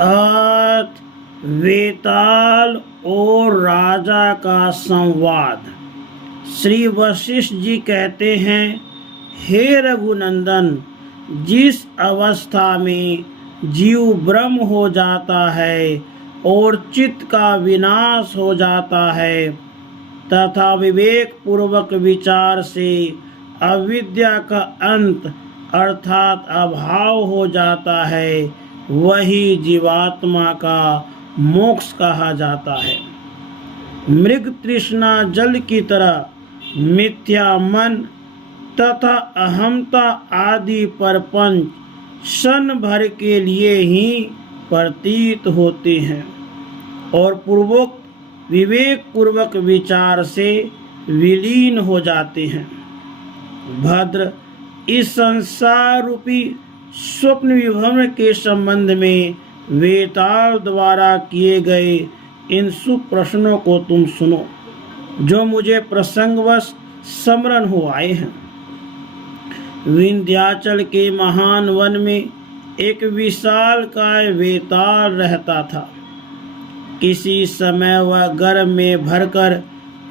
अत वेताल और राजा का संवाद। श्री वशिष्ठ जी कहते हैं, हे रघुनंदन, जिस अवस्था में जीव ब्रह्म हो जाता है और चित्त का विनाश हो जाता है तथा विवेक पूर्वक विचार से अविद्या का अंत अर्थात अभाव हो जाता है, वही जीवात्मा का मोक्ष कहा जाता है। मृग तृष्णा जल की तरह मिथ्या मन तथा अहमता आदि परपंच क्षण भर के लिए ही प्रतीत होते हैं और पूर्वोक्त विवेक पूर्वक विचार से विलीन हो जाते हैं। भद्र, इस संसार रूपी स्वप्न विभ्रम के संबंध में वेताल द्वारा किए गए इन सुप्रश्नों को तुम सुनो, जो मुझे प्रसंगवश स्मरण हो आए हैं। विंध्याचल के महान वन में एक विशालकाय वेताल रहता था। किसी समय वह गर्भ में भरकर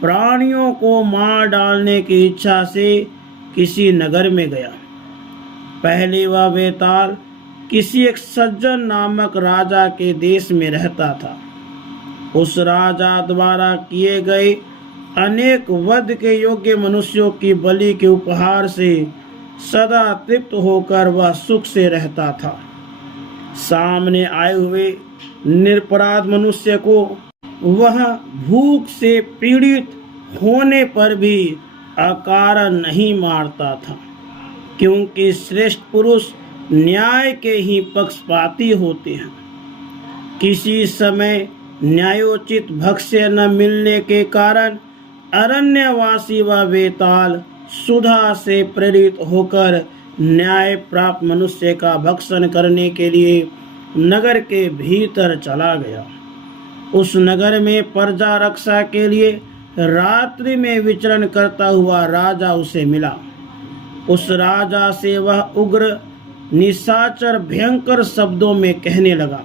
प्राणियों को मार डालने की इच्छा से किसी नगर में गया। पहले वह वेताल किसी एक सज्जन नामक राजा के देश में रहता था। उस राजा द्वारा किए गए अनेक वध के योग्य मनुष्यों की बलि के उपहार से सदा तृप्त होकर वह सुख से रहता था। सामने आए हुए निरपराध मनुष्य को वह भूख से पीड़ित होने पर भी अकारण नहीं मारता था, क्योंकि श्रेष्ठ पुरुष न्याय के ही पक्षपाती होते हैं। किसी समय न्यायोचित भक्ष्य न मिलने के कारण अरण्यवासी व वेताल सुधा से प्रेरित होकर न्याय प्राप्त मनुष्य का भक्षण करने के लिए नगर के भीतर चला गया। उस नगर में प्रजा रक्षा के लिए रात्रि में विचरण करता हुआ राजा उसे मिला। उस राजा से वह उग्र निशाचर भयंकर शब्दों में कहने लगा।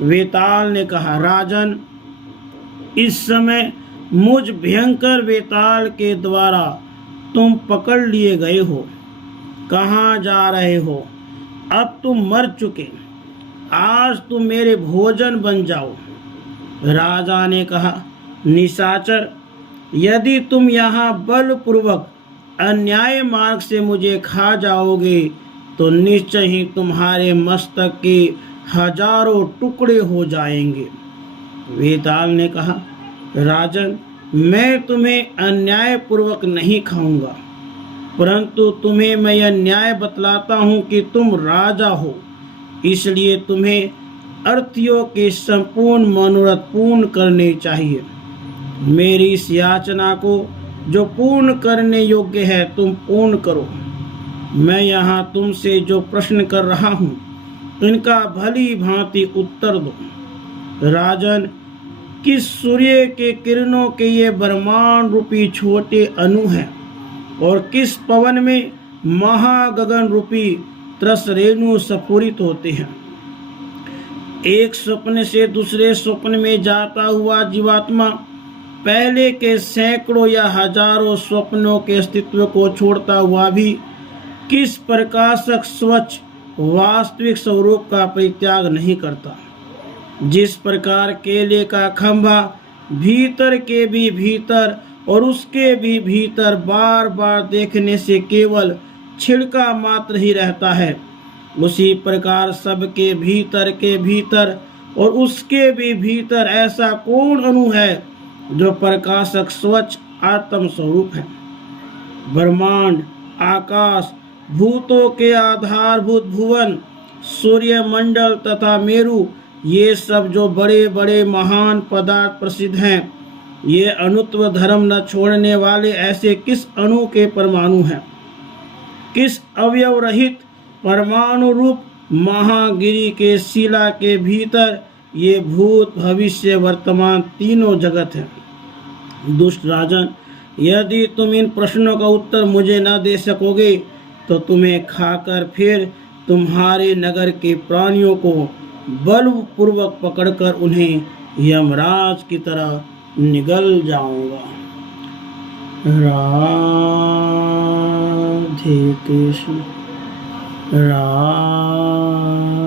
वेताल ने कहा, राजन, इस समय मुझ भयंकर वेताल के द्वारा तुम पकड़ लिए गए हो। कहाँ जा रहे हो? अब तुम मर चुके, आज तुम मेरे भोजन बन जाओ। राजा ने कहा, निशाचर, यदि तुम यहाँ बलपूर्वक अन्याय मार्ग से मुझे खा जाओगे तो निश्चय ही तुम्हारे मस्तक के हजारों टुकड़े हो जाएंगे। वेताल ने कहा, राजन, मैं तुम्हें अन्याय पूर्वक नहीं खाऊंगा, परंतु तुम्हें मैं यह न्याय बतलाता हूँ कि तुम राजा हो, इसलिए तुम्हें अर्थियों के संपूर्ण मनोरथ पूर्ण करने चाहिए। मेरी इस याचना को जो पूर्ण करने योग्य है तुम पूर्ण करो। मैं यहाँ तुमसे जो प्रश्न कर रहा हूँ इनका भली भांति उत्तर दो। राजन, किस सूर्य के किरणों के ये ब्रह्मांड रूपी छोटे अणु हैं और किस पवन में महागगन रूपी त्रस रेणु स्फुरित होते हैं। एक स्वप्न से दूसरे स्वप्न में जाता हुआ जीवात्मा पहले के सैकड़ों या हजारों स्वप्नों के अस्तित्व को छोड़ता हुआ भी किस प्रकाशक स्वच्छ वास्तविक स्वरूप का परित्याग नहीं करता। जिस प्रकार केले का खंभा भीतर के भी भीतर और उसके भी भीतर बार बार देखने से केवल छिड़का मात्र ही रहता है, उसी प्रकार सबके भीतर के भीतर और उसके भी भीतर ऐसा कौन अणु है जो प्रकाशक स्वच्छ आत्म स्वरूप है। ब्रह्मांड, आकाश, भूतों के आधारभूत भुवन, सूर्य मंडल तथा मेरु, ये सब जो बड़े बड़े महान पदार्थ प्रसिद्ध हैं, ये अणुत्व धर्म न छोड़ने वाले ऐसे किस अणु के परमाणु हैं? किस अवयव रहित परमाणु रूप महागिरी के शिला के भीतर ये भूत भविष्य वर्तमान तीनों जगत है। दुष्ट राजन, यदि तुम इन प्रश्नों का उत्तर मुझे न दे सकोगे तो तुम्हें खाकर फिर तुम्हारे नगर के प्राणियों को बलपूर्वक पकड़कर उन्हें यमराज की तरह निगल जाऊंगा। राधे कृष्ण, राधे